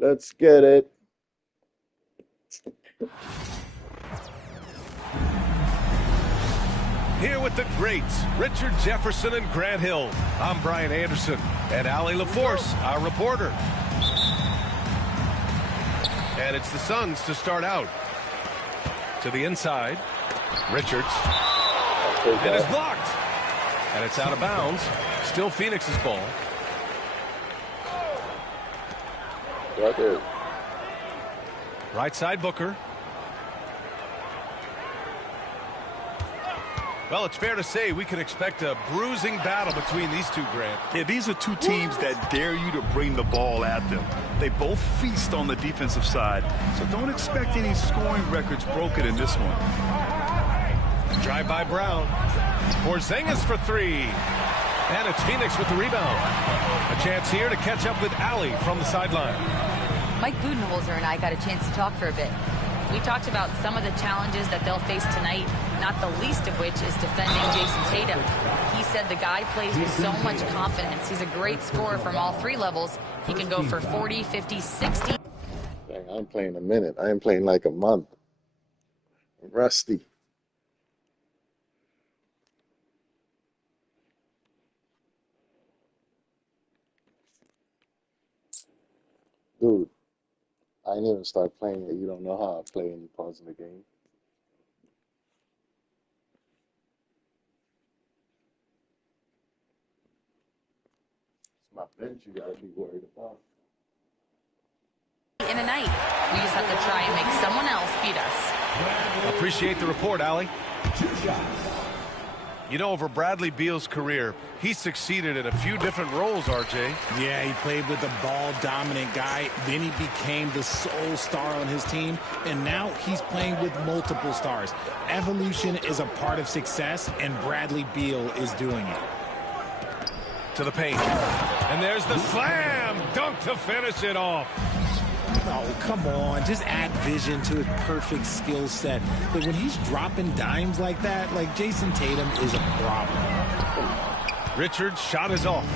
Let's get it. Here with the greats, Richard Jefferson and Grant Hill. I'm Brian Anderson, and Allie LaForce, our reporter. And it's the Suns to start out. To the inside, Richards. And it's blocked. And it's out of bounds. Still Phoenix's ball. Right side, Booker. Well, it's fair to say we can expect a bruising battle between these two, Grant. Yeah, these are two teams that dare you to bring the ball at them. They both feast on the defensive side, so don't expect any scoring records broken in this one. Drive by Brown. Porzingis for three. And it's Phoenix with the rebound. A chance here to catch up with Allie from the sideline. Mike Budenholzer and I got a chance to talk for a bit. We talked about some of the challenges that they'll face tonight, not the least of which is defending Jason Tatum. He said the guy plays with so much confidence. He's a great scorer from all three levels. He can go for 40, 50, 60. Dang, I'm playing a minute. I am playing like a month. I'm rusty. Dude, I didn't even start playing it. You don't know how I play any parts of the game. It's my bench you gotta be worried about. In a night, we just have to try and make someone else beat us. Appreciate the report, Allie. You know, over Bradley Beal's career, he succeeded in a few different roles, RJ. Yeah, he played with the ball-dominant guy. Then he became the sole star on his team. And now he's playing with multiple stars. Evolution is a part of success, and Bradley Beal is doing it. To the paint. And there's the slam dunk to finish it off. Oh, come on. Just add vision to his perfect skill set. But when he's dropping dimes like that, like Jason Tatum is a problem. Richard's shot is off.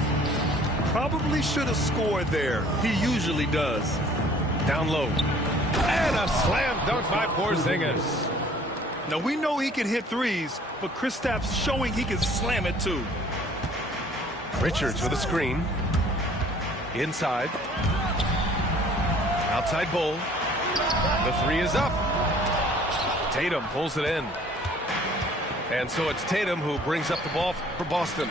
Probably should have scored there. He usually does. Down low. And a slam dunk by Porzingis. Now, we know he can hit threes, but Kristaps showing he can slam it too. Richards with a screen. Inside. Outside Bull. The three is up. Tatum pulls it in. And so it's Tatum who brings up the ball for Boston.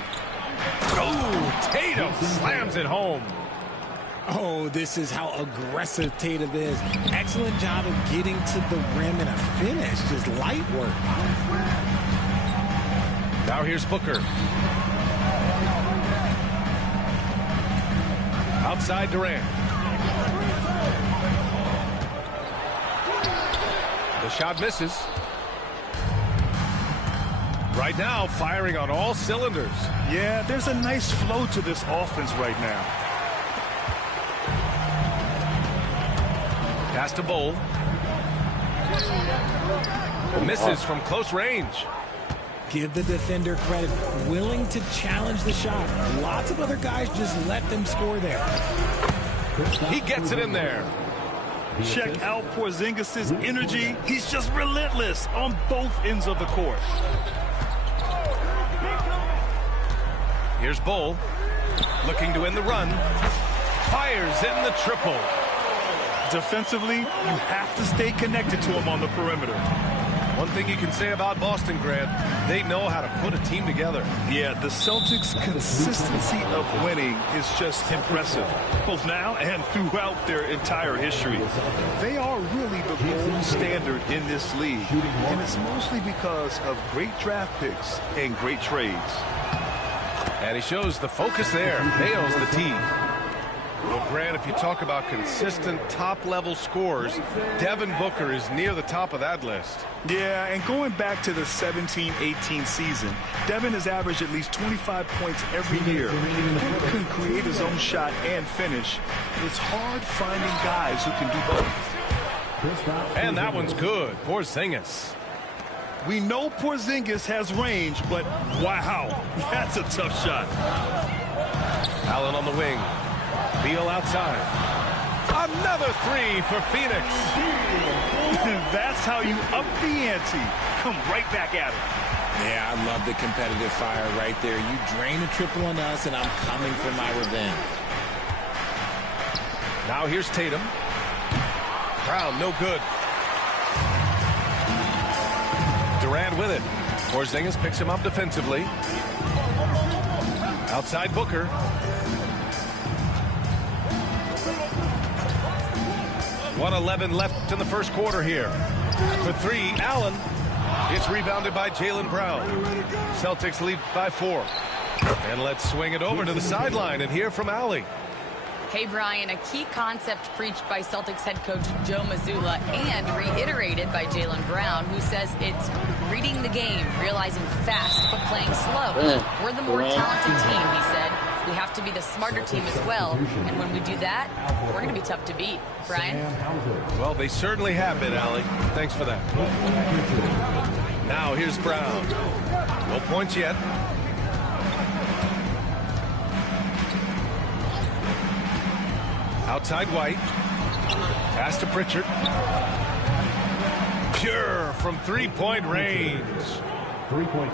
Oh, Tatum slams it home. Oh, this is how aggressive Tatum is. Excellent job of getting to the rim and a finish. Just light work. Now here's Booker. Outside Durant. The shot misses. Right now, firing on all cylinders. Yeah, there's a nice flow to this offense right now. Pass to Bull. Misses from close range. Give the defender credit. Willing to challenge the shot. Lots of other guys just let them score there. He gets it in there. Check out Porzingis' energy. He's just relentless on both ends of the court. Here's Bull. Looking to win the run. Fires in the triple. Defensively, you have to stay connected to him on the perimeter. One thing you can say about Boston, Grant, they know how to put a team together. Yeah, the Celtics' consistency of winning is just impressive, both now and throughout their entire history. They are really the gold standard in this league, and it's mostly because of great draft picks and great trades. And he shows the focus there. Nails the tee. Well, Grant, if you talk about consistent top-level scores, Devin Booker is near the top of that list. Yeah, and going back to the 17-18 season, Devin has averaged at least 25 points every year. Booker can create his own shot and finish. It's hard finding guys who can do both. And that one's good. Porzingis. We know Porzingis has range, but wow, that's a tough shot. Allen on the wing. Beal outside. Another three for Phoenix. That's how you up the ante. Come right back at it. Yeah, I love the competitive fire right there. You drain a triple on us, and I'm coming for my revenge. Now here's Tatum. Brown, no good. Durant with it. Porzingis picks him up defensively. Outside Booker. .111 left in the first quarter here. For three, Allen. It's rebounded by Jaylen Brown. Celtics lead by 4. And let's swing it over to the sideline and hear from Allie. Hey, Brian, a key concept preached by Celtics head coach Joe Mazzulla and reiterated by Jaylen Brown, who says it's reading the game, realizing fast but playing slow. We're the more talented team, he said. We have to be the smarter team as well, and when we do that, we're going to be tough to beat. Brian? Well, they certainly have been, Allie. Thanks for that. Now here's Brown. No points yet. Outside White. Pass to Pritchard. Pure from three-point range.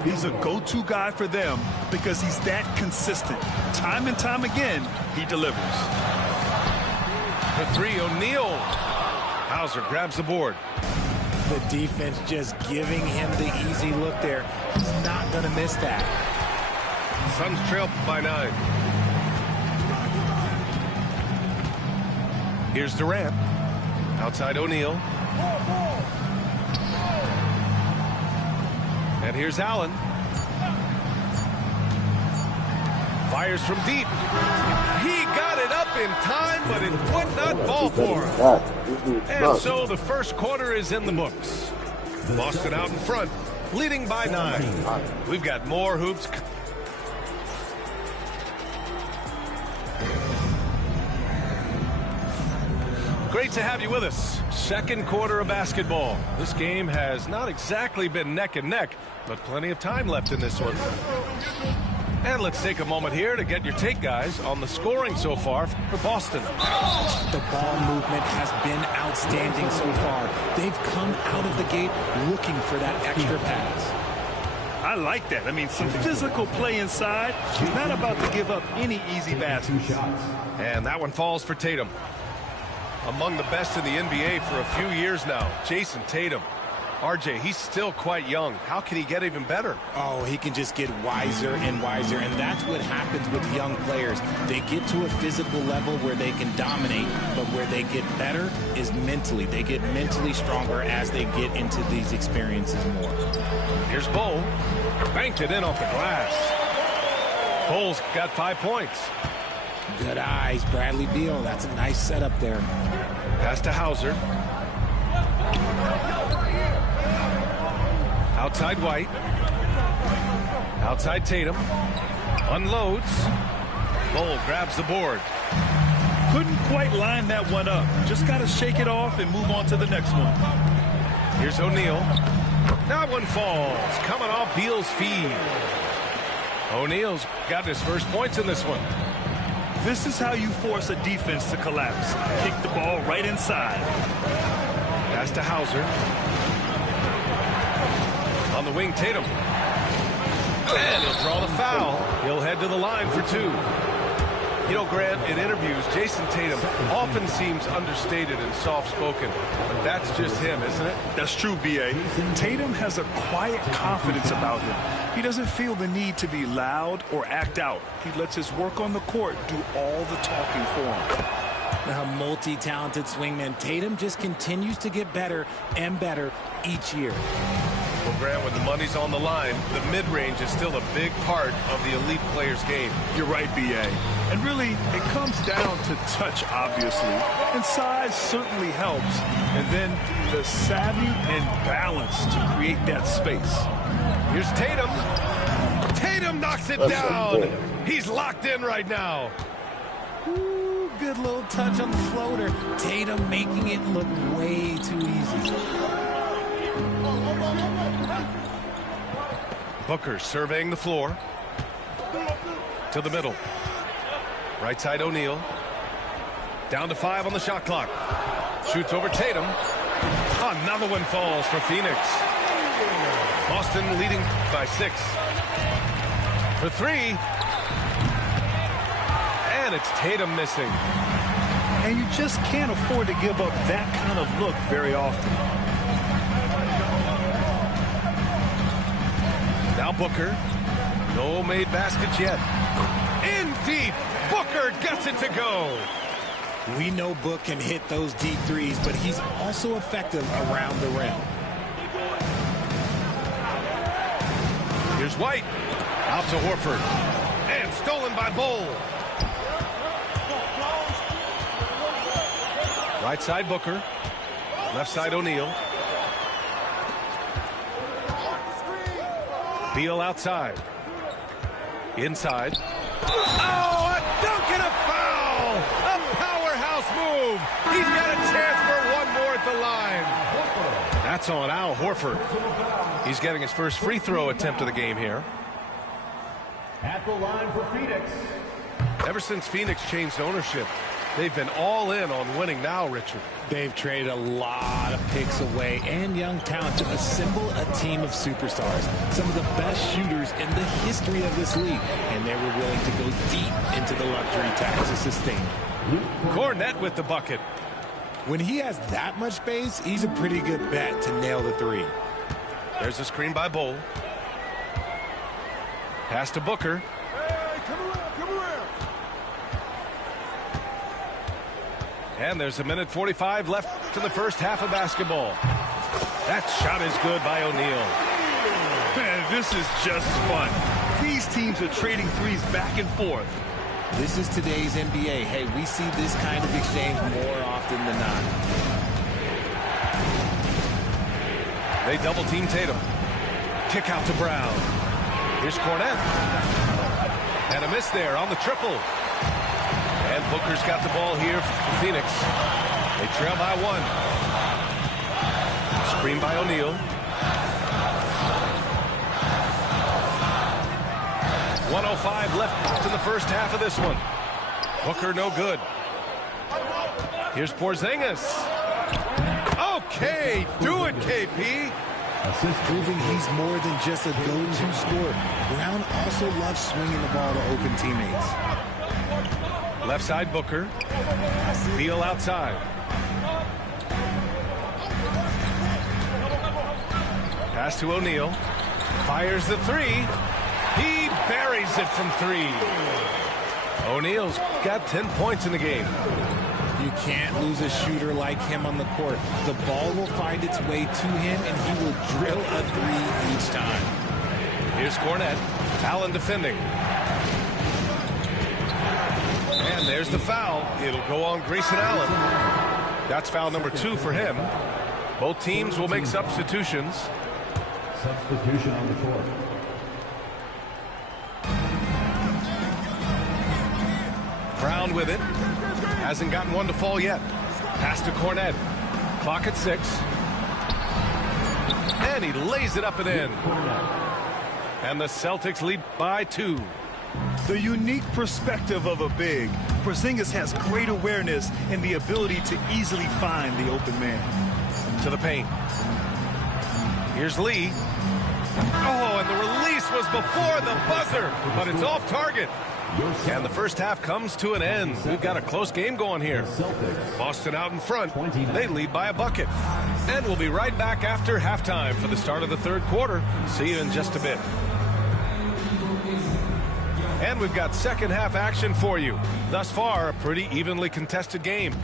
He's a go-to guy for them because he's that consistent. Time and time again, he delivers. For three, O'Neal. Hauser grabs the board. The defense just giving him the easy look there. He's not going to miss that. Suns trail by 9. Here's Durant. Outside O'Neal. And here's Allen. Fires from deep. He got it up in time, but it would not fall for him. And so the first quarter is in the books. Boston out in front, leading by 9. We've got more hoops. Great to have you with us. Second quarter of basketball. This game has not exactly been neck and neck, but plenty of time left in this one. And let's take a moment here to get your take, guys, on the scoring so far for Boston. The ball movement has been outstanding so far. They've come out of the gate looking for that extra pass. I like that. I mean, some physical play inside. He's not about to give up any easy baskets. And that one falls for Tatum. Among the best in the NBA for a few years now, Jason Tatum. RJ, he's still quite young. How can he get even better? Oh, he can just get wiser and wiser, and that's what happens with young players. They get to a physical level where they can dominate, but where they get better is mentally. They get mentally stronger as they get into these experiences more. Here's Bull. Banked it in off the glass. Bull's got 5 points. Good eyes, Bradley Beal. That's a nice setup there. Pass to Hauser. Outside White. Outside Tatum. Unloads. Bull grabs the board. Couldn't quite line that one up. Just got to shake it off and move on to the next one. Here's O'Neal. That one falls. Coming off Beal's feed. O'Neal's got his first points in this one. This is how you force a defense to collapse. Kick the ball right inside. Pass to Hauser. On the wing, Tatum. And he'll draw the foul. He'll head to the line for 2. You know, Grant, in interviews, Jason Tatum often seems understated and soft-spoken. But that's just him, isn't it? That's true, B.A. Tatum has a quiet confidence about him. He doesn't feel the need to be loud or act out. He lets his work on the court do all the talking for him. A multi-talented swingman, Tatum just continues to get better and better each year. Well, Grant, when the money's on the line, the mid-range is still a big part of the elite player's game. You're right, B.A. And really, it comes down to touch, obviously. And size certainly helps. And then the savvy and balance to create that space. Here's Tatum. Tatum knocks it down. He's locked in right now. Ooh, good little touch on the floater. Tatum making it look way too easy. Booker surveying the floor. To the middle. Right side O'Neal. Down to 5 on the shot clock. Shoots over Tatum. Another one falls for Phoenix. Boston leading by 6. For 3. And it's Tatum missing. And you just can't afford to give up that kind of look very often. Now Booker. No made baskets yet. In deep. Booker gets it to go. We know Book can hit those deep threes, but he's also effective around the rim. Here's White. Out to Horford. And stolen by Bull. Right side Booker. Left side O'Neal. Beal outside. Inside. Oh, a dunk and a foul! A powerhouse move! He's got a chance for one more at the line. That's on Al Horford. He's getting his first free throw attempt of the game here. At the line for Phoenix. Ever since Phoenix changed ownership, they've been all in on winning now, Richard. They've traded a lot of picks away and young talent to assemble a team of superstars. Some of the best shooters in the history of this league. And they were willing to go deep into the luxury tax to sustain it. Cornette with the bucket. When he has that much space, he's a pretty good bet to nail the 3. There's a screen by Bull. Pass to Booker. Hey, come around. And there's 1:45 left in the first half of basketball. That shot is good by O'Neal. Man, this is just fun. These teams are trading threes back and forth. This is today's NBA. Hey, we see this kind of exchange more often than not. They double team Tatum. Kick out to Brown. Here's Cornette. And a miss there on the triple. And Booker's got the ball here for Phoenix. They trail by 1. Screen by O'Neal. 1:05 left in the first half of this one. Booker no good. Here's Porzingis. Okay, do it, KP. Proving he's more than just a go-to scorer. Brown also loves swinging the ball to open teammates. Left side Booker. Beal outside. Pass to O'Neal. Fires the 3. He buries it from 3. O'Neal's got 10 points in the game. You can't lose a shooter like him on the court. The ball will find its way to him, and he will drill a 3 each time. Here's Cornette. Allen defending. And there's the foul. It'll go on Grayson Allen. That's foul number 2 for him. Both teams will make substitutions. Substitution on the court. Brown with it. Hasn't gotten one to fall yet. Pass to Cornette. Clock at 6. And he lays it up and in. And the Celtics lead by 2. The unique perspective of a big. Porzingis has great awareness and the ability to easily find the open man. To the paint. Here's Lee. Oh, and the release was before the buzzer, but it's off target. And the first half comes to an end. We've got a close game going here. Boston out in front. They lead by a bucket. And we'll be right back after halftime for the start of the third quarter. See you in just a bit. And we've got second half action for you. Thus far, a pretty evenly contested game.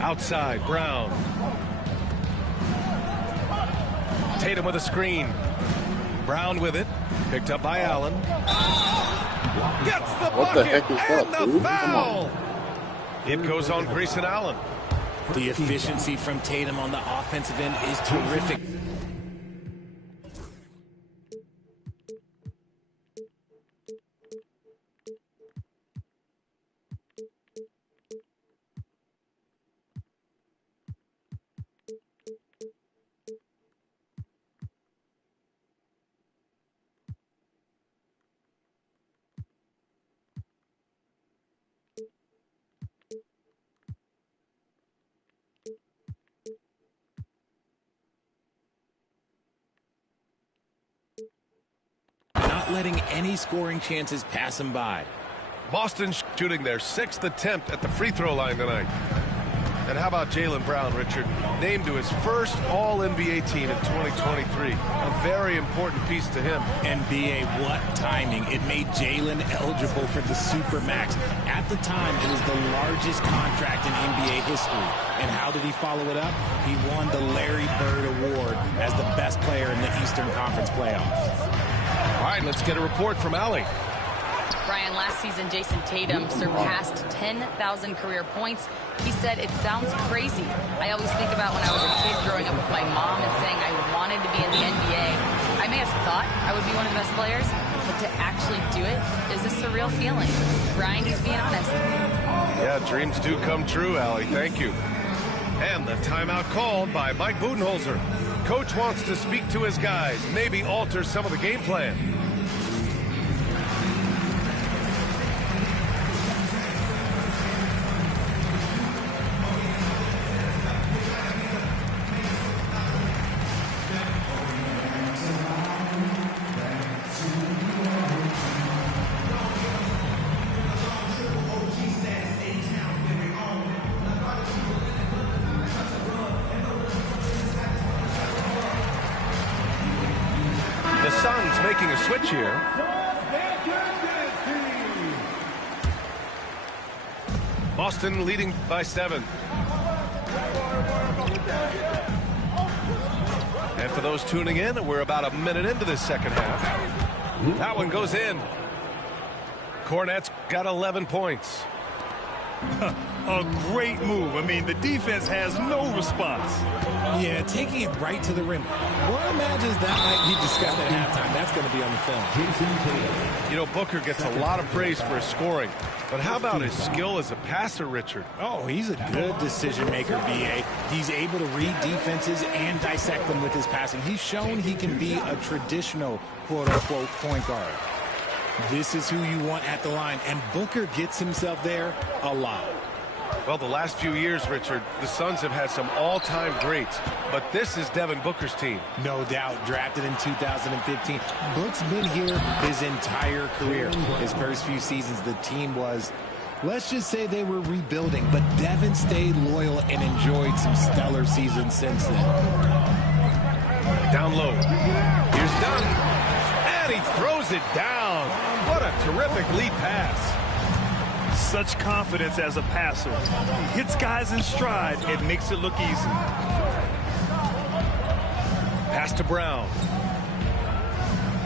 Outside, Brown. Tatum with a screen. Brown with it. Picked up by Allen. Gets the What the bucket heck is and that, the dude? foul. It goes on Grayson Allen. The efficiency from Tatum on the offensive end is terrific. not letting any scoring chances pass him by. Boston shooting their 6th attempt at the free throw line tonight. And how about Jaylen Brown, Richard? Named to his first All-NBA team in 2023. A very important piece to him. NBA, what timing. It made Jaylen eligible for the Supermax. At the time, it was the largest contract in NBA history. And how did he follow it up? He won the Larry Bird Award as the best player in the Eastern Conference playoffs. All right, let's get a report from Allie. Brian, last season, Jason Tatum surpassed 10,000 career points. He said, "It sounds crazy. I always think about when I was a kid growing up with my mom and saying I wanted to be in the NBA. I may have thought I would be one of the best players, but to actually do it is a surreal feeling." Brian, he's being honest. Yeah, dreams do come true, Allie. Thank you. And the timeout called by Mike Budenholzer. Coach wants to speak to his guys, maybe alter some of the game plan. The Suns making a switch here. Boston leading by 7. And for those tuning in, we're about a minute into this second half. That one goes in. Cornette's got 11 points. A great move. I mean, the defense has no response. Yeah, taking it right to the rim. One imagines that might be discussed at halftime. That's going to be on the film. You know, Booker gets a lot of praise for his scoring. But how about his skill as a passer, Richard? Oh, he's a good decision maker, BA. He's able to read defenses and dissect them with his passing. He's shown he can be a traditional quote-unquote point guard. This is who you want at the line, and Booker gets himself there a lot. Well, the last few years, Richard, the Suns have had some all-time greats, but this is Devin Booker's team. No doubt, drafted in 2015. Book's been here his entire career. His first few seasons, the team was, let's just say they were rebuilding, but Devin stayed loyal and enjoyed some stellar seasons since then. Down low. Here's Dunn. And he throws it down. What a terrific lead pass. Such confidence as a passer. He hits guys in stride and makes it look easy. Pass to Brown.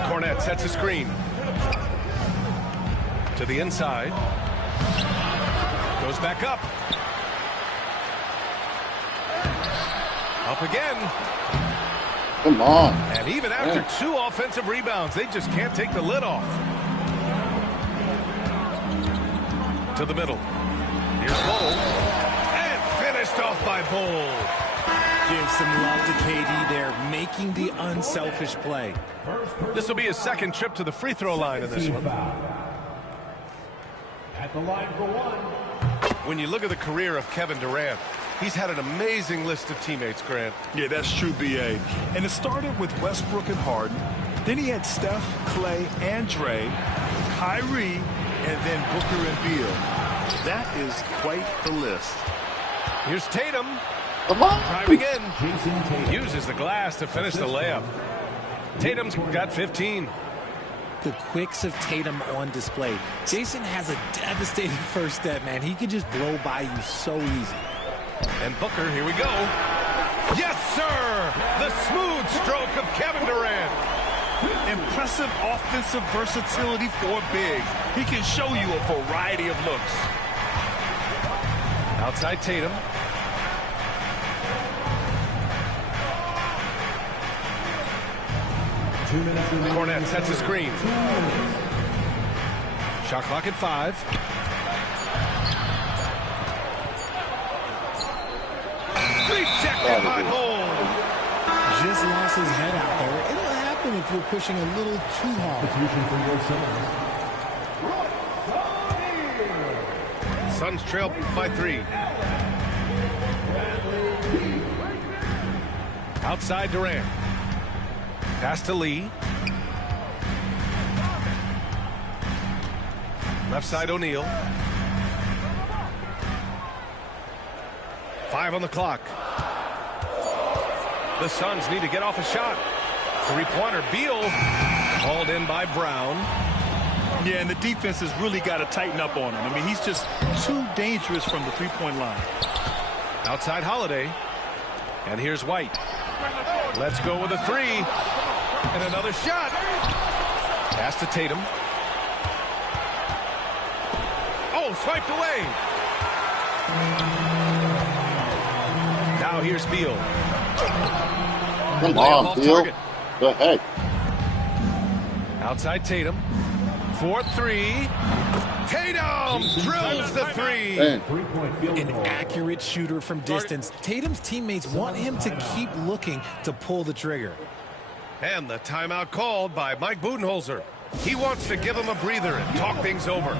Cornette sets a screen. To the inside. Goes back up. Up again. Come on. And even after 2 offensive rebounds, they just can't take the lid off. To the middle. Here's Bull. And finished off by Bull. Give some love to KD there, making the unselfish play. This will be his second trip to the free throw line in this one. At the line for one. When you look at the career of Kevin Durant, he's had an amazing list of teammates, Grant. Yeah, that's true, BA. And it started with Westbrook and Harden. Then he had Steph, Clay, and Dre, Kyrie, and then Booker and Beal. That is quite the list. Here's Tatum. Come on. Driving in. Uses the glass to finish the layup. Tatum's got 15. The quicks of Tatum on display. Jason has a devastating first step, man. He could just blow by you so easy. And Booker, here we go. Yes, sir! The smooth stroke of Kevin Durant. Impressive offensive versatility for a big. He can show you a variety of looks. Outside Tatum. Cornette sets a screen. Shot clock at 5. Rejected by Bull. Just lost his head out there. It'll happen if you're pushing a little too hard. Suns trail by 3. Outside Durant. Pass to Lee. Left side O'Neal. 5 on the clock. The Suns need to get off a shot. Three-pointer, Beal. Hauled in by Brown. Yeah, and the defense has really got to tighten up on him. I mean, he's just too dangerous from the three-point line. Outside Holiday. And here's White. Let's go with a three. And another shot. Pass to Tatum. Oh, swiped away. Now here's Beal. Come Layup on, off Beal. target. The heck? Outside Tatum. 4-3. Tatum drills the three. Dang. An accurate shooter from distance. Tatum's teammates want him to keep looking to pull the trigger. And the timeout called by Mike Budenholzer. He wants to give him a breather and talk things over.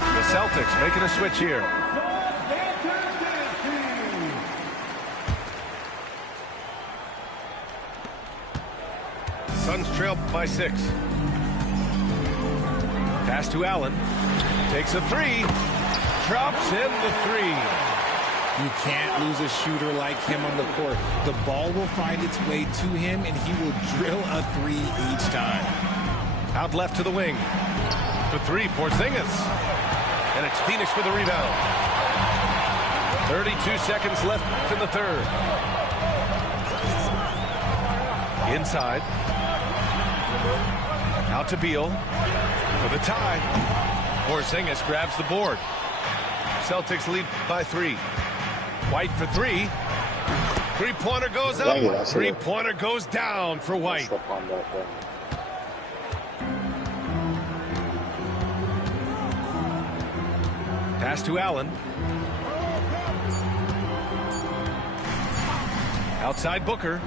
The Celtics making a switch here. Suns trail by 6. Pass to Allen. Takes a three. Drops in the three. You can't lose a shooter like him on the court. The ball will find its way to him, and he will drill a three each time. Out left to the wing. For three, Porzingis. And it's Phoenix with a rebound. 32 seconds left in the third. Inside. Out to Beal for the tie. Porzingis grabs the board. Celtics lead by 3. White for 3. Three-pointer goes Dang it, I up. should've- Three-pointer goes down for White. Step on that thing. Pass to Allen. Outside Booker.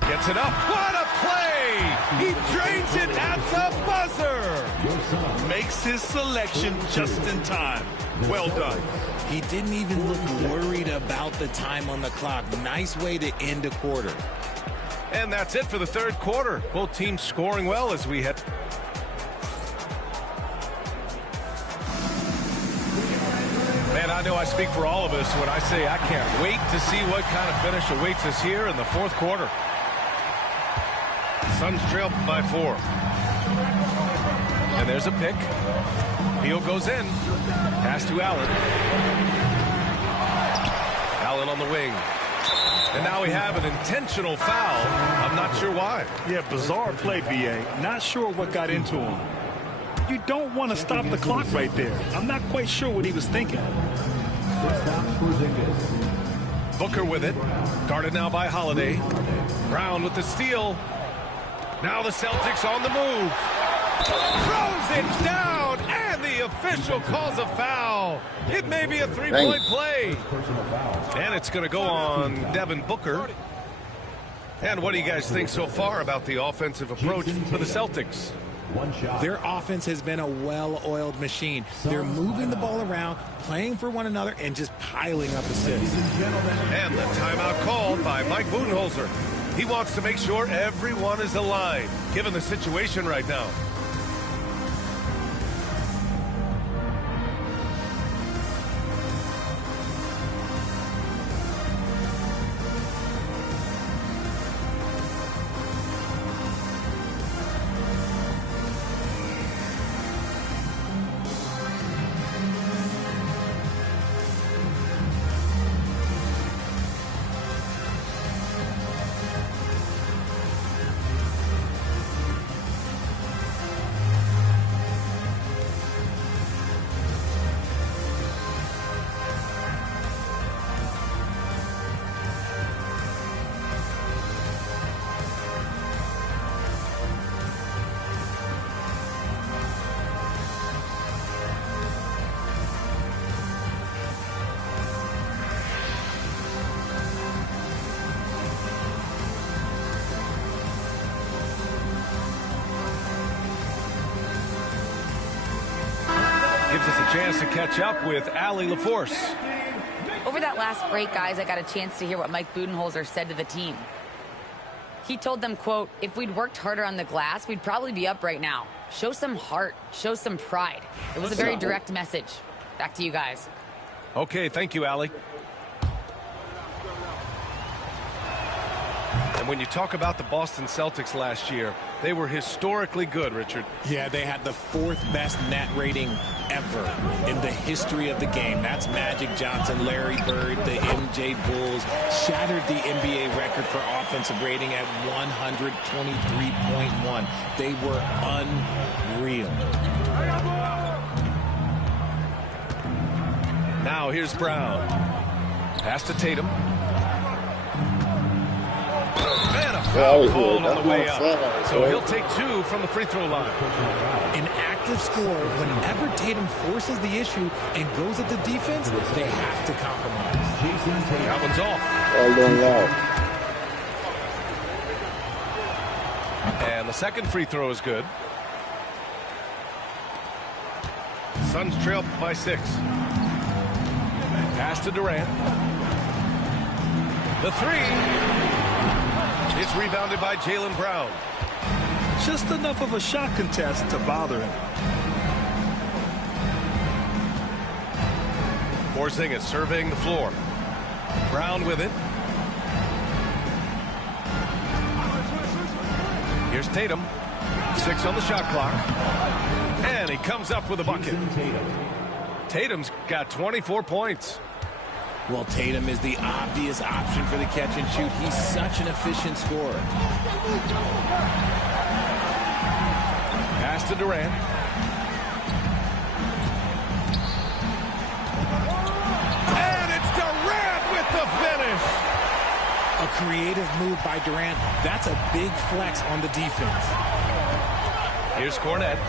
Gets it up. What a play! He drains it at the buzzer! Makes his selection just in time. Well done. He didn't even look worried about the time on the clock. Nice way to end a quarter. And that's it for the third quarter. Both teams scoring well as we head. Man, I know I speak for all of us when I say I can't wait to see what kind of finish awaits us here in the fourth quarter. Suns trail by 4. And there's a pick. Beal goes in. Pass to Allen. Allen on the wing. And now we have an intentional foul. I'm not sure why. Yeah, bizarre play, B.A. Not sure what got into him. You don't want to stop the clock right there. I'm not quite sure what he was thinking. Booker with it. Guarded now by Holiday. Brown with the steal. Now the Celtics on the move. Throws it down, and the official calls a foul. It may be a three-point play. And it's going to go on Devin Booker. And what do you guys think so far about the offensive approach for the Celtics? Their offense has been a well-oiled machine. They're moving the ball around, playing for one another, and just piling up assists. And the timeout called by Mike Budenholzer. He wants to make sure everyone is aligned, given the situation right now. chance to catch up with Allie LaForce. Over that last break, guys, I got a chance to hear what Mike Budenholzer said to the team. He told them, quote, if we'd worked harder on the glass, we'd probably be up right now. Show some heart. Show some pride. It was a very direct message. Back to you guys. Okay, thank you, Allie. And when you talk about the Boston Celtics last year, they were historically good, Richard. Yeah, they had the 4th best net rating ever in the history of the game. That's Magic Johnson, Larry Bird, the MJ Bulls. Shattered the NBA record for offensive rating at 123.1. They were unreal. Now here's Brown. Pass to Tatum. Man, a foul called on the way up. So he'll take 2 from the free throw line. An active scorer, whenever Tatum forces the issue and goes at the defense, they have to compromise. That one's off. All done loud. And the second free throw is good. Suns trail by 6. Pass to Durant. The 3. It's rebounded by Jaylen Brown. Just enough of a shot contest to bother him. Porzingis surveying the floor. Brown with it. Here's Tatum. 6 on the shot clock. And he comes up with a bucket. Tatum's got 24 points. Well, Tatum is the obvious option for the catch and shoot. He's such an efficient scorer. Pass to Durant. And it's Durant with the finish. A creative move by Durant. That's a big flex on the defense. Here's Cornette.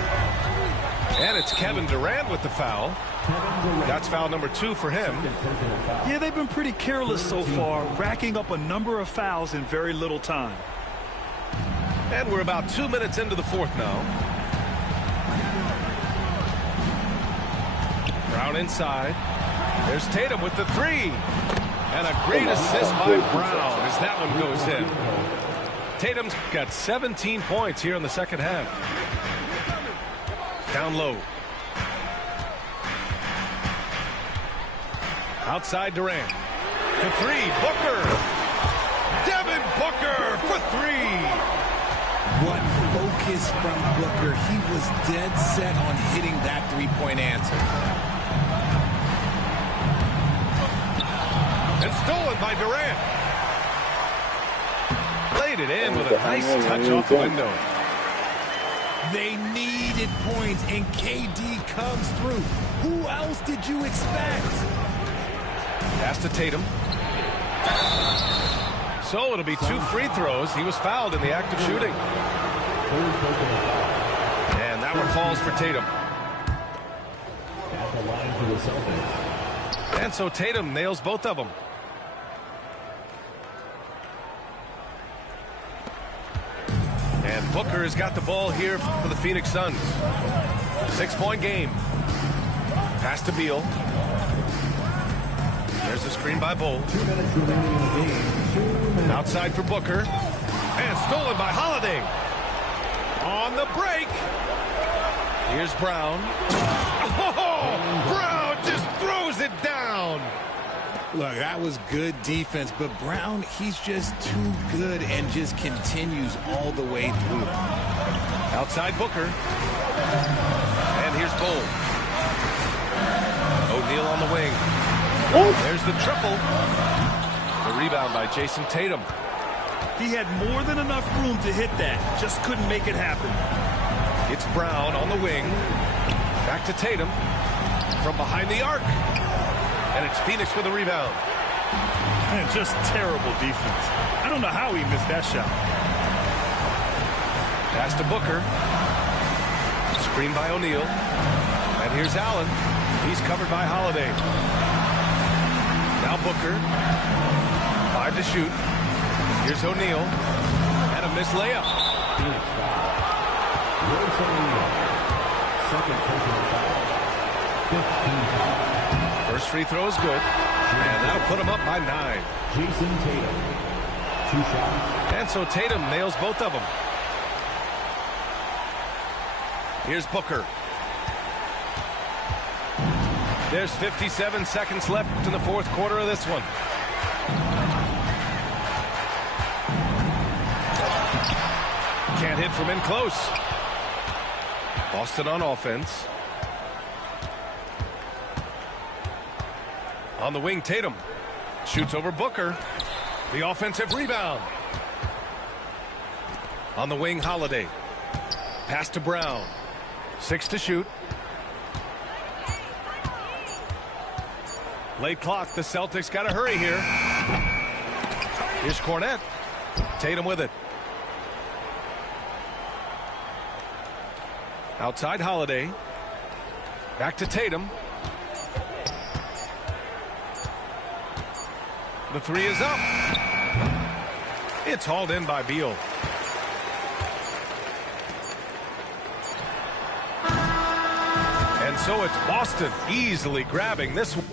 And it's Kevin Durant with the foul. That's foul number 2 for him. Yeah, they've been pretty careless so far, racking up a number of fouls in very little time. And we're about 2 minutes into the 4th now. Brown inside. There's Tatum with the 3. And a great assist by Brown as that one goes in. Tatum's got 17 points here in the second half. Down low. Outside Durant. To 3. Booker. Devin Booker for 3. What focus from Booker. He was dead set on hitting that three-point answer. And stolen by Durant. Laid it in with a nice touch off the window. They needed points, and KD comes through. Who else did you expect? Pass to Tatum. So it'll be 2 free throws. He was fouled in the act of shooting. And that one falls for Tatum. And so Tatum nails both of them. And Booker has got the ball here for the Phoenix Suns. 6-point game. Pass to Beal. There's the screen by Bull. Outside for Booker. And stolen by Holiday. On the break. Here's Brown. Oh, Brown just throws it down. Look, that was good defense, but Brown, he's just too good and just continues all the way through. Outside Booker. And here's Bull. O'Neal on the wing. There's the triple. The rebound by Jason Tatum. He had more than enough room to hit that. Just couldn't make it happen. It's Brown on the wing. Back to Tatum. From behind the arc. And it's Phoenix with a rebound. And just terrible defense. I don't know how he missed that shot. Pass to Booker. Screen by O'Neal. And here's Allen. He's covered by Holiday. Now Booker. 5 to shoot. Here's O'Neal. And a missed layup. First free throw is good, and that'll put him up by 9. Jason Tatum. 2 shots. And so Tatum nails both of them. Here's Booker. There's 57 seconds left in the fourth quarter of this one. Can't hit from in close. Boston on offense. On the wing, Tatum shoots over Booker. The offensive rebound. On the wing, Holiday. Pass to Brown. 6 to shoot. Late clock. The Celtics got to hurry here. Here's Cornette. Tatum with it. Outside Holiday. Back to Tatum. The three is up. It's hauled in by Beal. And so it's Boston easily grabbing this one.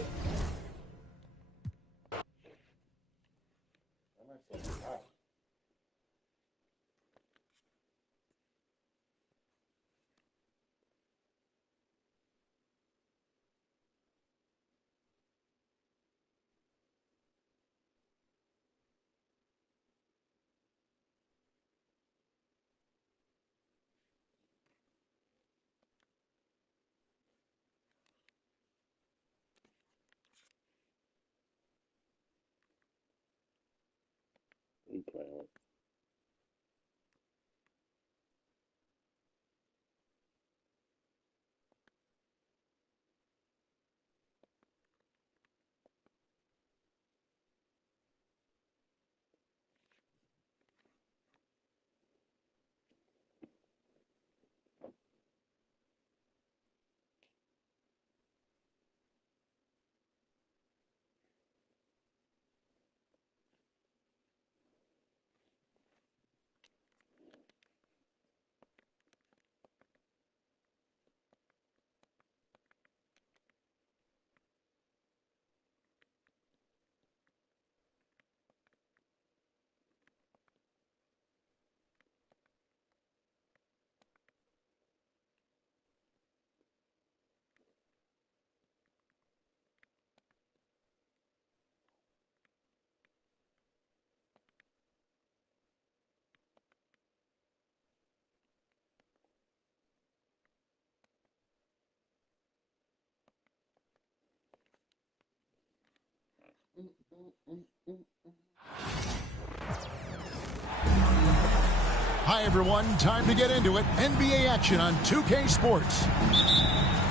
Hi, everyone. Time to get into it. NBA action on 2K Sports.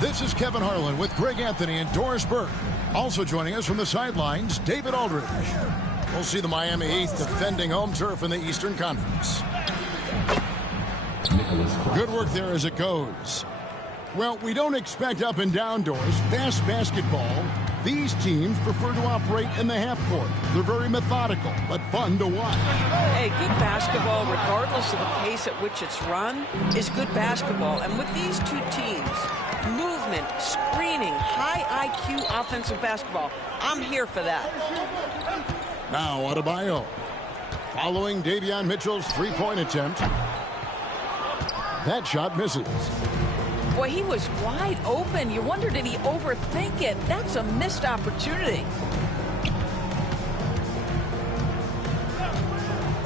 This is Kevin Harlan with Greg Anthony and Doris Burke. Also joining us from the sidelines, David Aldridge. We'll see the Miami Heat defending home turf in the Eastern Conference. Good work there as it goes. Well, we don't expect up and down doors. Fast basketball. These teams prefer to operate in the half court. They're very methodical, but fun to watch. Hey, good basketball, regardless of the pace at which it's run, is good basketball. And with these two teams, movement, screening, high IQ offensive basketball, I'm here for that. Now Adebayo. Following Davion Mitchell's three-point attempt. That shot misses. Boy, he was wide open. You wonder, did he overthink it? That's a missed opportunity.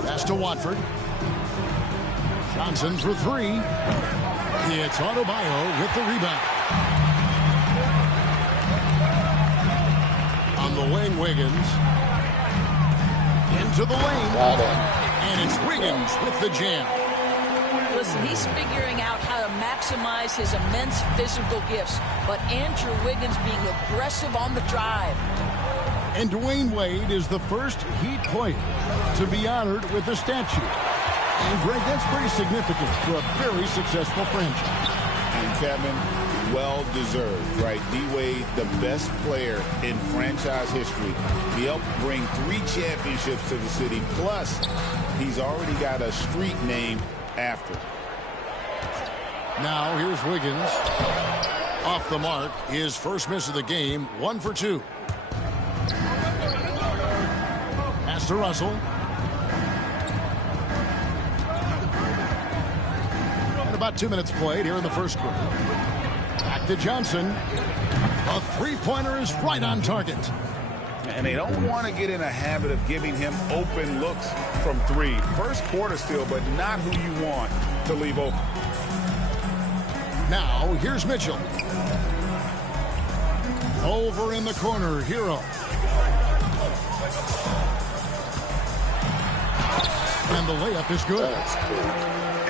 Pass to Watford. Johnson for three. It's Adebayo with the rebound. On the wing, Wiggins. Into the lane. And it's Wiggins with the jam. Listen, he's figuring out how to maximize his immense physical gifts, but Andrew Wiggins being aggressive on the drive. And Dwayne Wade is the first Heat player to be honored with a statue. And Greg, that's pretty significant for a very successful franchise. And Kevin, well deserved, right? D-Wade, the best player in franchise history. He helped bring 3 championships to the city, plus he's already got a street named after. Now here's Wiggins. Off the mark, his first miss of the game, 1 for 2. Pass to Russell. And about 2 minutes played here in the first quarter. Back to Johnson. A three-pointer is right on target. And they don't want to get in a habit of giving him open looks from three. First quarter still, but not who you want to leave open. Now, here's Mitchell. Over in the corner, Hero. And the layup is good.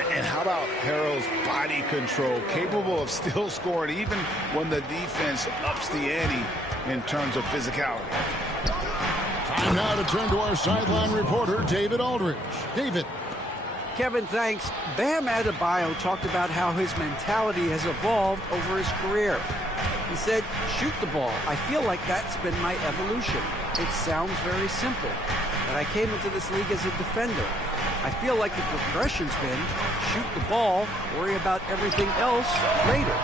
And how about Harrell's body control, capable of still scoring even when the defense ups the ante in terms of physicality. Time now to turn to our sideline reporter, David Aldridge. David. Kevin, thanks. Bam Adebayo talked about how his mentality has evolved over his career. He said, shoot the ball. I feel like that's been my evolution. It sounds very simple, but I came into this league as a defender. I feel like the progression's been shoot the ball, worry about everything else later.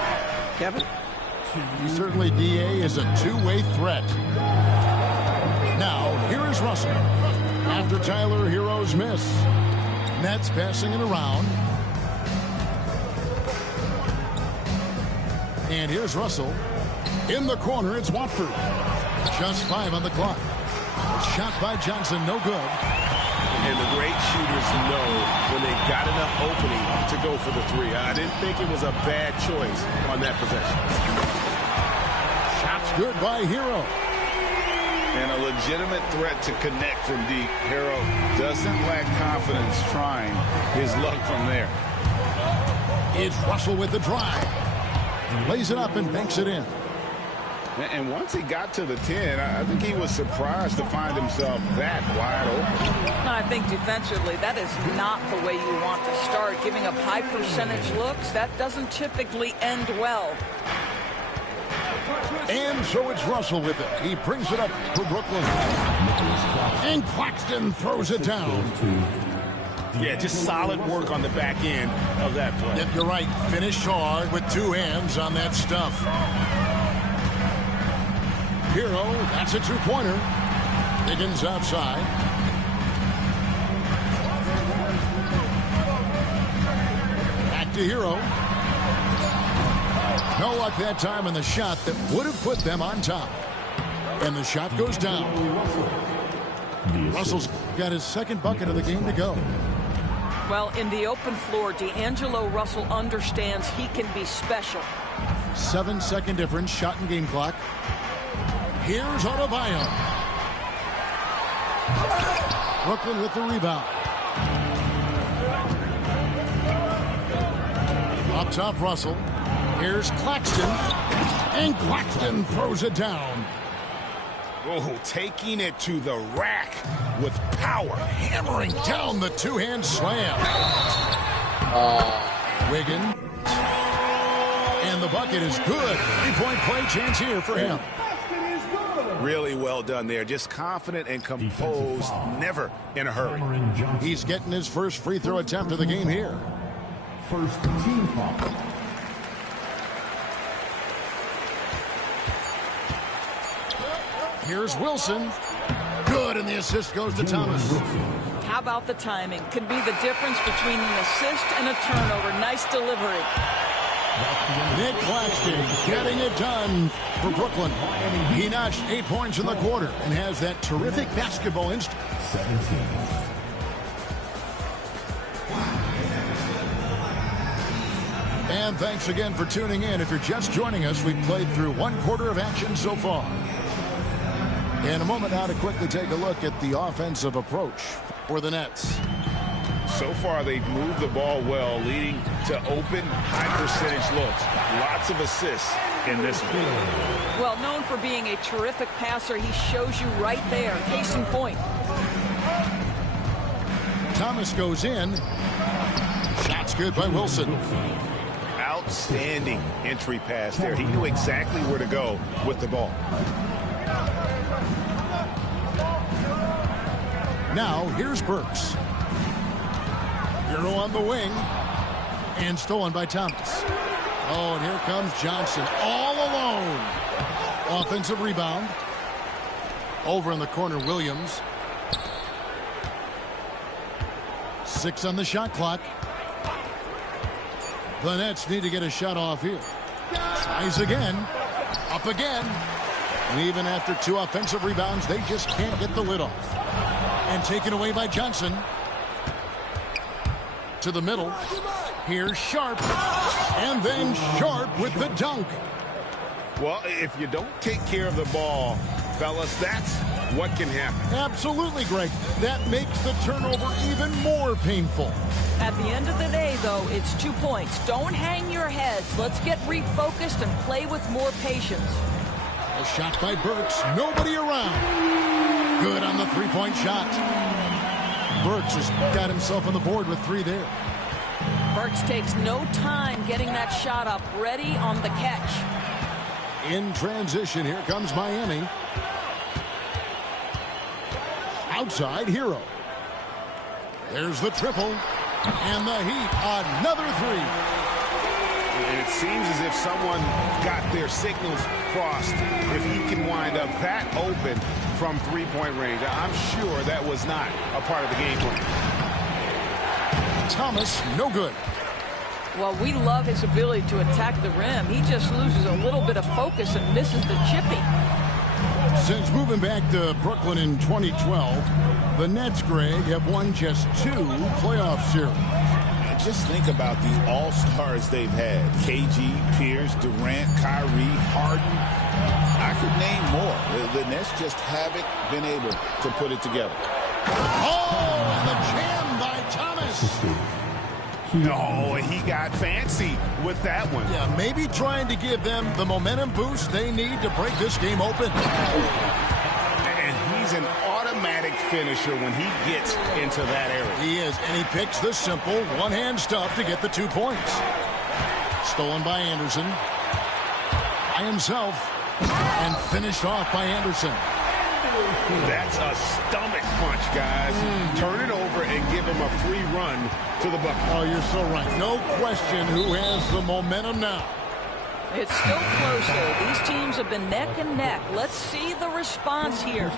Kevin? Certainly, DA is a two-way threat. Now, here is Russell. After Tyler Hero's miss. Nets passing it around. And here's Russell. In the corner, it's Watford. Just 5 on the clock. Shot by Johnson, no good. And the great shooters know when they got enough opening to go for the three. I didn't think it was a bad choice on that possession. Shot's good by Hero. And a legitimate threat to connect from deep. Hero doesn't lack confidence trying his luck from there. It's Russell with the drive. Lays it up and banks it in. And once he got to the 10, I think he was surprised to find himself that wide open. I think defensively, that is not the way you want to start. Giving up high percentage looks, that doesn't typically end well. And so it's Russell with it. He brings it up for Brooklyn. And Claxton throws it down. Yeah, just solid work on the back end of that play. Yep, you're right. Finished hard with 2 hands on that stuff. Hero, that's a two-pointer. Higgins outside. Back to Hero. No luck that time on the shot that would have put them on top. And the shot goes down. Russell's got his second bucket of the game to go. Well, in the open floor, D'Angelo Russell understands he can be special. 7-second difference, shot and game clock. Here's Adebayo. Brooklyn with the rebound. Up top, Russell. Here's Claxton. And Claxton throws it down. Oh, taking it to the rack with power. Hammering down the two-hand slam. Wiggins. And the bucket is good. 3-point play chance here for him. Really well done there. Just confident and composed. Never in a hurry. He's getting his first free throw attempt of the game here. First team foul. Here's Wilson. Good, and the assist goes to Thomas. How about the timing? Could be the difference between an assist and a turnover. Nice delivery. Nick Claxton getting it done for Brooklyn. He notched 8 points in the quarter and has that terrific basketball instinct. 17. And thanks again for tuning in. If you're just joining us, we've played through 1 quarter of action so far. In a moment now to quickly take a look at the offensive approach for the Nets. So far, they've moved the ball well, leading to open, high-percentage looks. Lots of assists in this one. Well, known for being a terrific passer, he shows you right there. Case in point. Thomas goes in. Shot's good by Wilson. Outstanding entry pass there. He knew exactly where to go with the ball. Now, here's Burks. Hero on the wing. And stolen by Thomas. Oh, and here comes Johnson all alone. Offensive rebound. Over in the corner, Williams. 6 on the shot clock. The Nets need to get a shot off here. Tries again. Up again. And even after 2 offensive rebounds, they just can't get the lid off. And taken away by Johnson. To the middle. Here's Sharp. And then Sharp with the dunk. Well, if you don't take care of the ball, fellas, that's what can happen. Absolutely, Greg. That makes the turnover even more painful. At the end of the day, though, it's 2 points. Don't hang your heads. Let's get refocused and play with more patience. A shot by Burks. Nobody around. Good on the three-point shot. Burks has got himself on the board with 3 there. Burks takes no time getting that shot up, ready on the catch. In transition, here comes Miami. Outside, Hero. There's the triple. And the Heat, another 3. And it seems as if someone got their signals crossed. If he can wind up that open from three-point range, I'm sure that was not a part of the game plan. Thomas, no good. Well, we love his ability to attack the rim. He just loses a little bit of focus and misses the chippy. Since moving back to Brooklyn in 2012, the Nets, Greg, have won just 2 playoff series. Just think about the all-stars they've had. KG, Pierce, Durant, Kyrie, Harden. I could name more. The Nets just haven't been able to put it together. Oh, and the jam by Thomas. Oh, he got fancy with that one. Yeah, maybe trying to give them the momentum boost they need to break this game open. And he's an automatic finisher when he gets into that area. He is, and he picks the simple one-hand stuff to get the 2 points. Stolen by Anderson. By himself. And finished off by Anderson. That's a stomach punch, guys. Turn it over and give him a free run to the bucket. Oh, you're so right. No question who has the momentum now. It's still close, though. These teams have been neck and neck. Let's see the response here.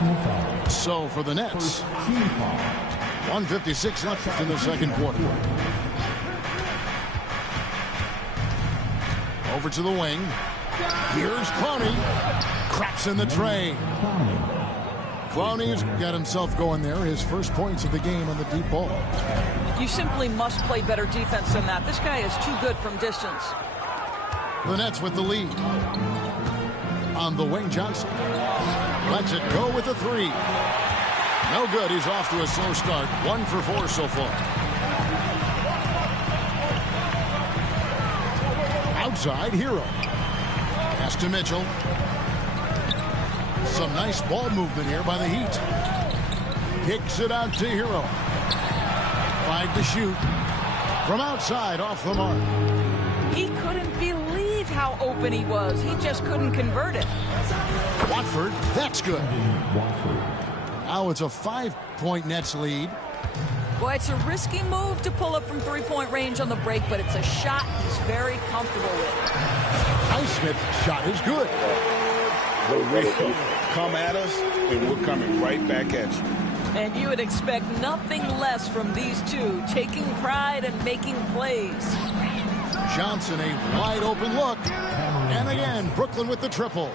So for the Nets, 1:56 left in the second quarter. Over to the wing. Here's Clowney. Cracks in the tray. Clowney's got himself going there. His first points of the game on the deep ball. You simply must play better defense than that. This guy is too good from distance. The Nets with the lead. On the wing, Johnson. Lets it go with the 3. No good. He's off to a slow start. 1 for 4 so far. Outside, Hero. Pass to Mitchell. Some nice ball movement here by the Heat. Kicks it out to Hero. 5 to shoot. From outside, off the mark. He couldn't believe how open he was. He just couldn't convert it. Watford, that's good. Now it's a 5-point Nets lead. Boy, it's a risky move to pull up from three-point range on the break, but it's a shot he's very comfortable with. Highsmith's shot is good. Come at us, and we're coming right back at you. And you would expect nothing less from these two, taking pride and making plays. Johnson, a wide open look. And again, Brooklyn with the triple.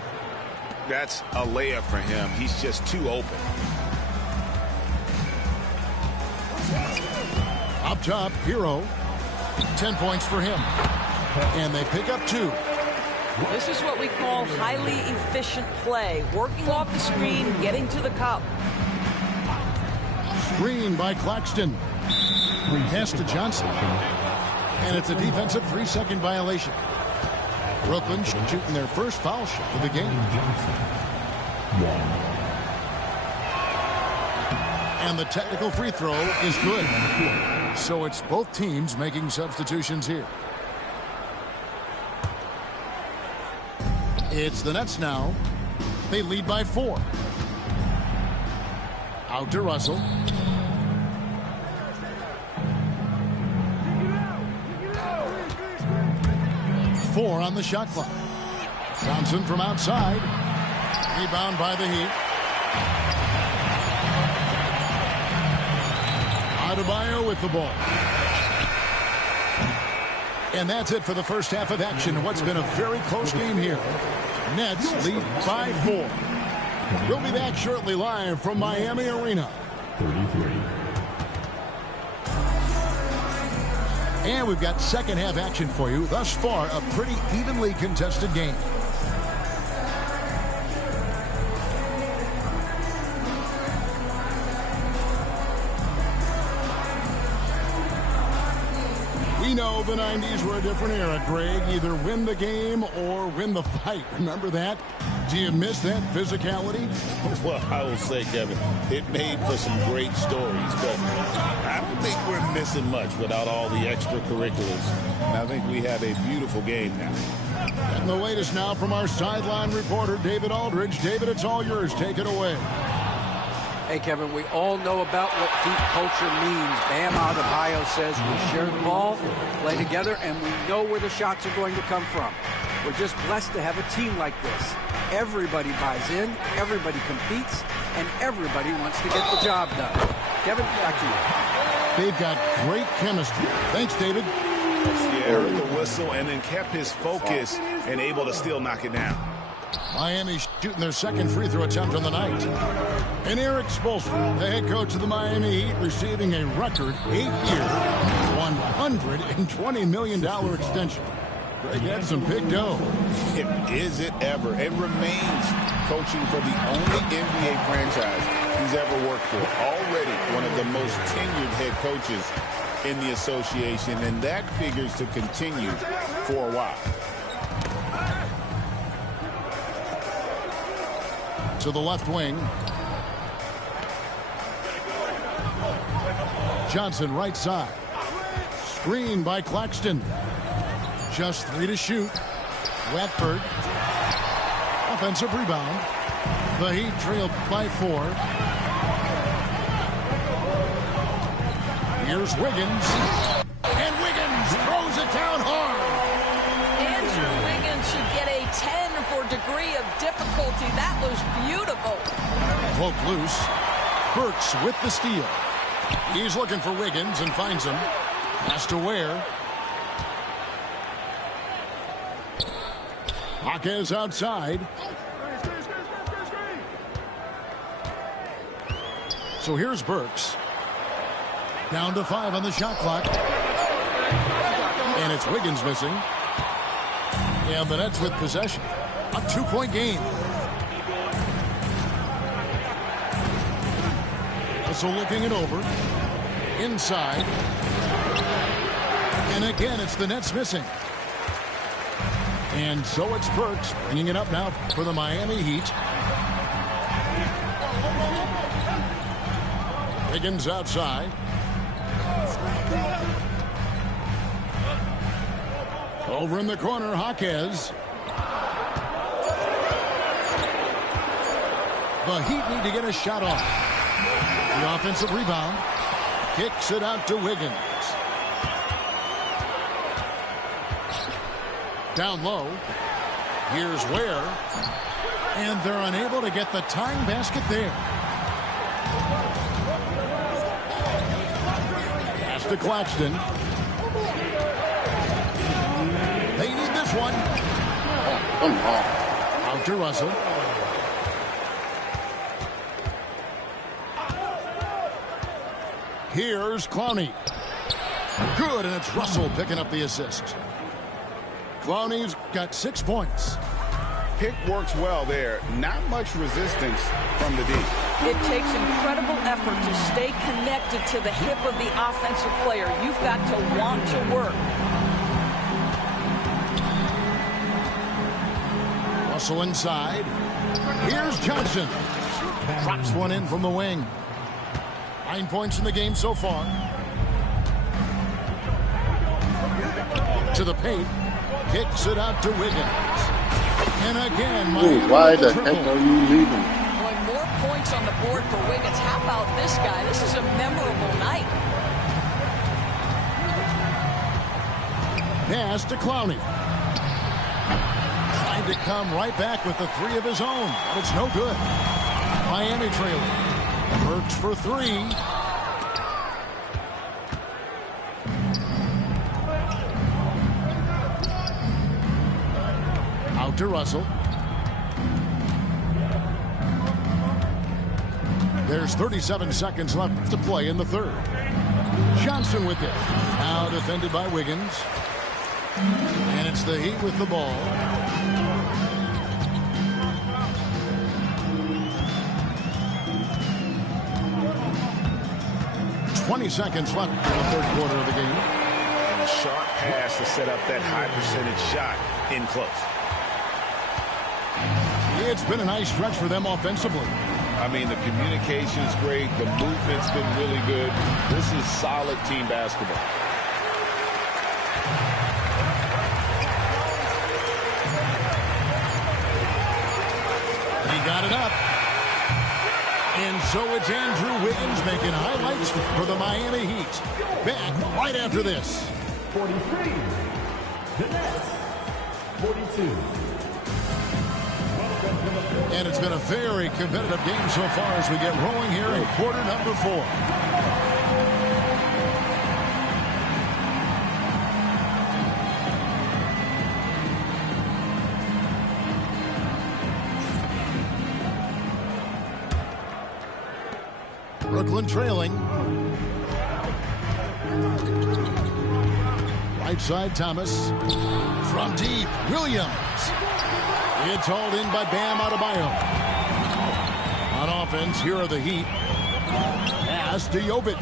That's a layup for him. He's just too open. Up top, Hero. 10 points for him. And they pick up 2. This is what we call highly efficient play. Working off the screen, getting to the cup. Screen by Claxton. Pass to Johnson. And it's a defensive 3-second violation. Brooklyn shooting their first foul shot of the game. And the technical free throw is good. So it's both teams making substitutions here. It's the Nets now. They lead by 4. Out to Russell. 4 on the shot clock. Johnson from outside. Rebound by the Heat. Adebayo with the ball. And that's it for the first half of action in what's been a very close game here. Nets lead by 4. We'll be back shortly live from Miami Arena. 33. And we've got second half action for you. Thus far, a pretty evenly contested game. We know the 90s were a different era, Greg. Either win the game or win the fight. Remember that? Do you miss that physicality? Well, I will say, Kevin, it made for some great stories, but I don't think we're missing much without all the extracurriculars. And I think we have a beautiful game now. And the latest now from our sideline reporter, David Aldridge. David, it's all yours. Take it away. Hey, Kevin, we all know about what Heat culture means. Bam Adebayo says we share the ball, play together, and we know where the shots are going to come from. We're just blessed to have a team like this. Everybody buys in, everybody competes, and everybody wants to get the job done. Kevin, back to you. They've got great chemistry. Thanks, David. Yeah, heard the whistle and then kept his focus and able to still knock it down. Miami shooting their second free throw attempt on the night. And Eric Spoelstra, the head coach of the Miami Heat, receiving a record 8-year, $120 million extension. Greg, that's some big dough. Is it ever? It remains coaching for the only NBA franchise he's ever worked for. Already one of the most tenured head coaches in the association, and that figures to continue for a while. To the left wing. Johnson right side. Screen by Claxton. Just 3 to shoot. Watford. Offensive rebound. The Heat trailed by 4. Here's Wiggins. And Wiggins throws it down hard. Andrew Wiggins should get a 10 for degree of difficulty. That was beautiful. Poke loose. Burks with the steal. He's looking for Wiggins and finds him. Has to Ware. Jaquez outside. So here's Burks. Down to 5 on the shot clock. And it's Wiggins missing. And the Nets with possession. A 2-point game. So looking it over. Inside. And again, it's the Nets missing. And so it's Burks bringing it up now for the Miami Heat. Wiggins outside. Over in the corner, Jaquez. The Heat need to get a shot off. The offensive rebound. Kicks it out to Wiggins. Down low. Here's Ware. And they're unable to get the tying basket there. Pass to Claxton. They need this one. Out to Russell. Here's Clowney. Good, and it's Russell picking up the assist. Clowney's got 6 points. Pick works well there. Not much resistance from the D. It takes incredible effort to stay connected to the hip of the offensive player. You've got to want to work. Russell inside. Here's Johnson. Drops one in from the wing. 9 points in the game so far. To the paint. Kicks it out to Wiggins. And again, why the heck are you leaving? Boy, more points on the board for Wiggins. How about this guy? This is a memorable night. Pass to Clowney. to come right back with the three of his own, but it's no good. Miami trailing. Burks for three. Out to Russell. There's 37 seconds left to play in the third. Johnson with it. Now defended by Wiggins. And it's the Heat with the ball. "20 seconds left in the third quarter of the game. And a sharp pass to set up that high percentage shot in close. It's been a nice stretch for them offensively. I mean, the communication's great. The movement's been really good. This is solid team basketball. He got it up. And so it's Andrew Wiggins making highlights for the Miami Heat. Back right after this. 43. The Nets. 42. And it's been a very competitive game so far as we get rolling here in quarter number 4. Brooklyn trailing. Right side, Thomas. From deep, Williams. It's hauled in by Bam Adebayo. On offense, here are the Heat. Pass to Jovic.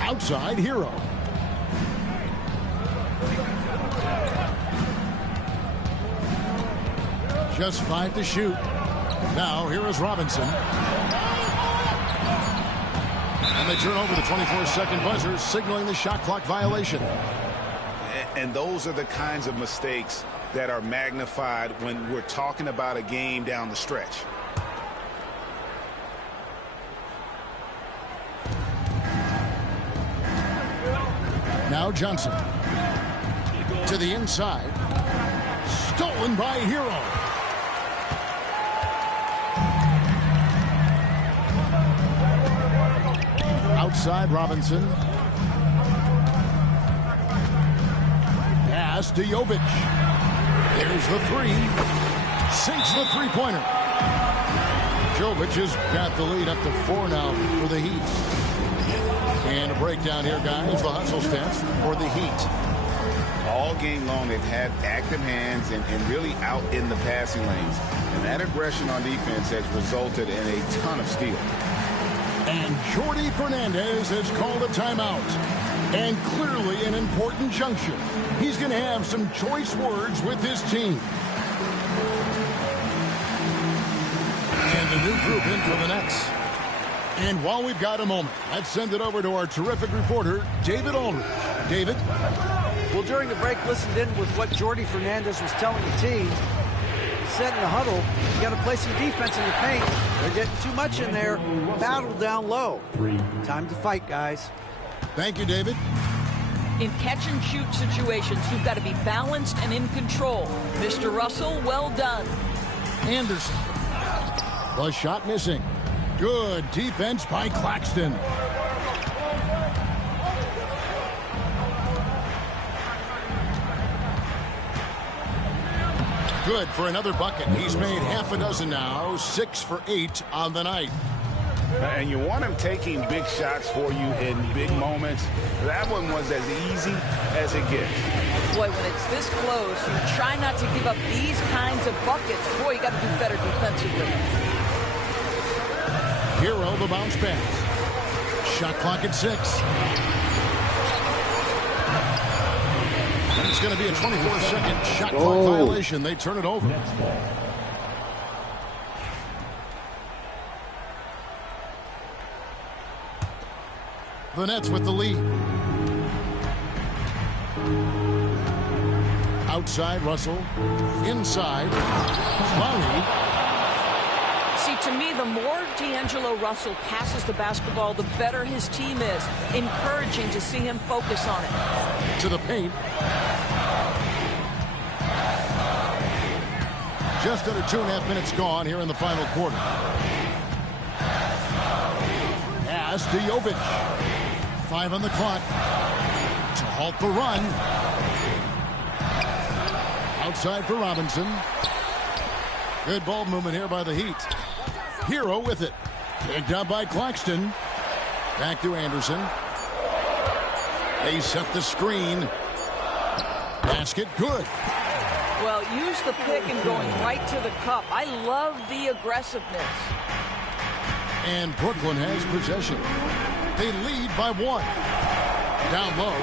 Outside, Hero. Just 5 to shoot. Now, here is Robinson. And they turn over the 24-second buzzer, signaling the shot clock violation. And those are the kinds of mistakes that are magnified when we're talking about a game down the stretch. Now Johnson. To the inside. Stolen by Hero. Outside, Robinson. Pass to Jovic. There's the three. Sinks the three-pointer. Jovic has got the lead up to 4 now for the Heat. And a breakdown here, guys. The hustle stats for the Heat. All game long, they've had active hands and really out in the passing lanes. And that aggression on defense has resulted in a ton of steals. And Jordi Fernandez has called a timeout. And clearly an important juncture. He's going to have some choice words with his team. And a new group in for the Nets. And while we've got a moment, let's send it over to our terrific reporter, David Aldridge. David? Well, during the break, listened in with what Jordi Fernandez was telling the team. He said in the huddle, you got to play some defense in the paint. They're getting too much in there. Battle down low. Time to fight, guys. Thank you, David. In catch-and-shoot situations, you've got to be balanced and in control. Mr. Russell, well done. Anderson. The shot missing. Good defense by Claxton. Good for another bucket. He's made half a dozen now. 6 for 8 on the night. And you want him taking big shots for you in big moments. That one was as easy as it gets. Boy, when it's this close, you try not to give up these kinds of buckets. Boy, you got to do better defensively. Hero, the bounce pass. Shot clock at 6. And it's going to be a 24-second shot clock violation. They turn it over. The Nets with the lead. Outside, Russell. Inside, Lonnie. See, to me, the more D'Angelo Russell passes the basketball, the better his team is. Encouraging to see him focus on it. To the paint. Just under 2.5 minutes gone here in the final quarter. Pass to Jovic. 5 on the clock to halt the run. Outside for Robinson. Good ball movement here by the Heat. Hero with it. Picked up by Claxton. Back to Anderson. They set the screen. Basket good. Well, use the pick and going right to the cup. I love the aggressiveness. And Brooklyn has possession. They lead by 1. Down low.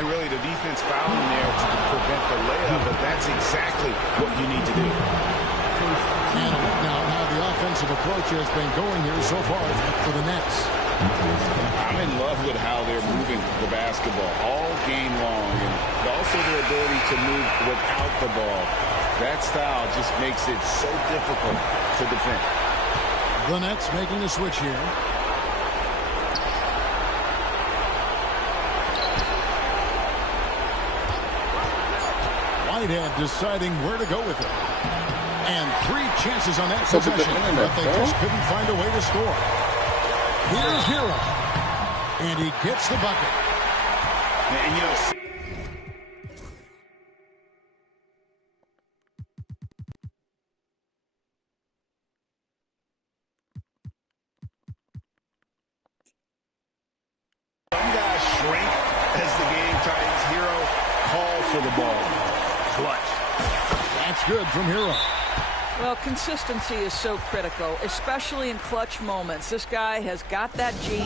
And really the defense fouling there to prevent the layup, but that's exactly what you need to do. And a look now at how the offensive approach has been going here so far for the Nets. I'm in love with how they're moving the basketball all game long, and also their ability to move without the ball. That style just makes it so difficult to defend. The Nets making a switch here. Whitehead deciding where to go with it. And 3 chances on that possession, but they just couldn't find a way to score. Here's Hero. And he gets the bucket. And you know, some guys shrink as the game tightens. Hero calls for the ball. Clutch. That's good from Hero. Well, consistency is so critical, especially in clutch moments. This guy has got that gene.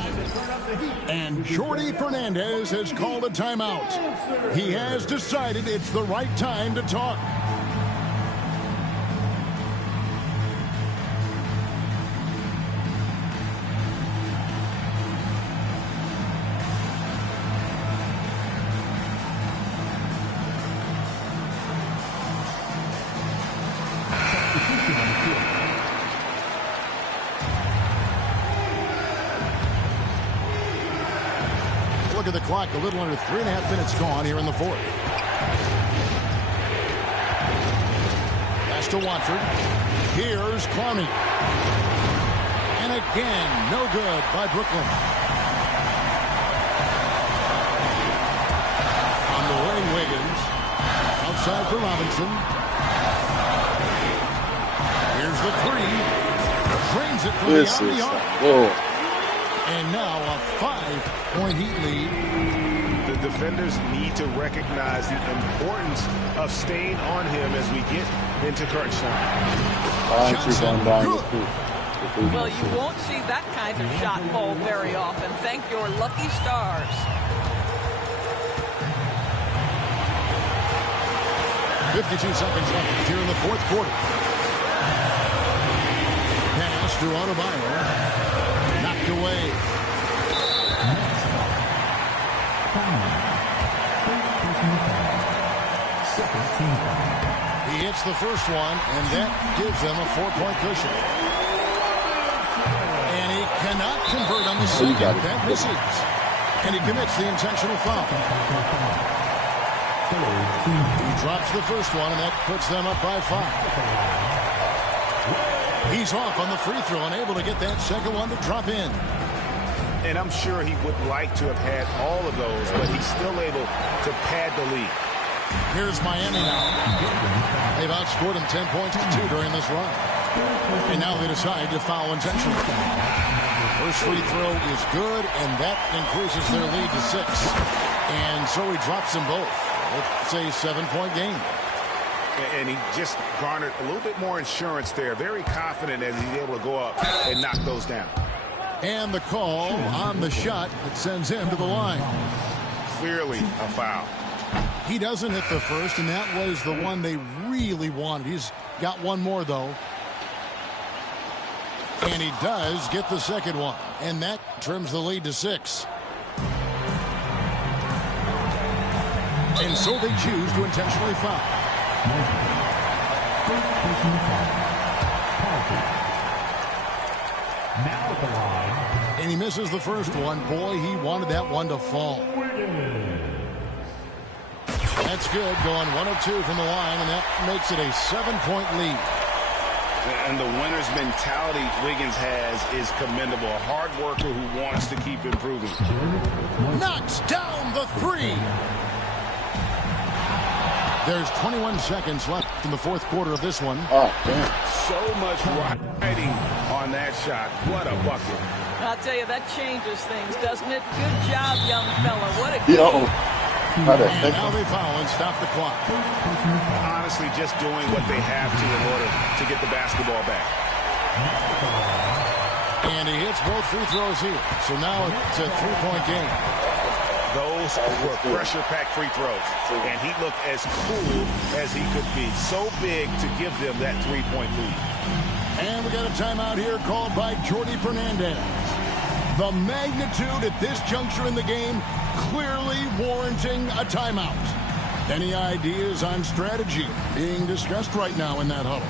And Jordi Fernandez has called a timeout. He has decided it's the right time to talk. Look at the clock, a little under 3.5 minutes gone here in the fourth. Pass to Watford. Here's Clowney. And again, no good by Brooklyn. On the way, Wiggins. Outside for Robinson. Here's the 3. Drains it from beyond the arc. And now a 5-point Heat lead. The defenders need to recognize the importance of staying on him as we get into crunch time. Well, you won't see that kind of shot fall very often. Thank your lucky stars. 52 seconds left here in the fourth quarter. Pass to Adebayo. Knocked away. He hits the first one, and that gives them a 4-point cushion. And he cannot convert on the second. That misses. And he commits the intentional foul. He drops the first one, and that puts them up by 5. He's off on the free throw and able to get that second one to drop in. And I'm sure he would like to have had all of those, but he's still able to pad the lead. Here's Miami now. They've outscored him 10 points to 2 during this run. And now they decide to foul intentionally. First free throw is good, and that increases their lead to 6. And so he drops them both. It's a 7-point game. And he just garnered a little bit more insurance there. Very confident as he's able to go up and knock those down. And the call on the shot that sends him to the line. Clearly a foul. He doesn't hit the first, and that was the one they really wanted. He's got one more, though. And he does get the second one. And that trims the lead to 6. And so they choose to intentionally foul. Now at the line. And he misses the first one. Boy, he wanted that one to fall. That's good, going 1 of 2 from the line, and that makes it a 7-point lead. And the winner's mentality Wiggins has is commendable. A hard worker who wants to keep improving. Knocks down the 3. There's 21 seconds left in the fourth quarter of this one. Oh, damn. So much riding on that shot. What a bucket. I'll tell you, that changes things, doesn't it? Good job, young fella. What a Yo. And now they foul and stop the clock. Honestly, just doing what they have to in order to get the basketball back. And he hits both free throws here. So now it's a 3-point game. Those were pressure-packed free throws. And he looked as cool as he could be. So big to give them that 3-point lead. And we got a timeout here called by Jordi Fernandez. The magnitude at this juncture in the game clearly warranting a timeout. Any ideas on strategy being discussed right now in that huddle?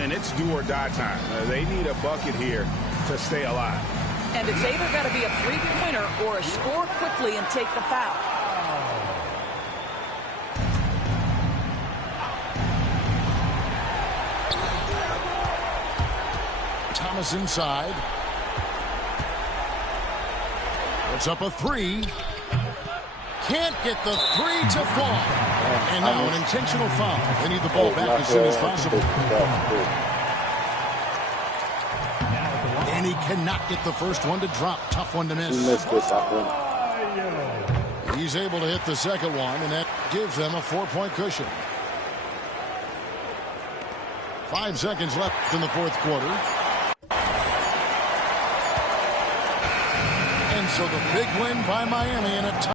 And it's do or die time. They need a bucket here to stay alive. And it's either got to be a three-pointer or a score quickly and take the foul. Thomas inside. It's up a 3. Can't get the 3 to fall. And now an intentional foul. They need the ball back as soon as possible. And he cannot get the first one to drop. Tough one to miss. He missed this, I think. He's able to hit the second one, and that gives them a 4-point cushion. 5 seconds left in the fourth quarter. And so the big win by Miami in a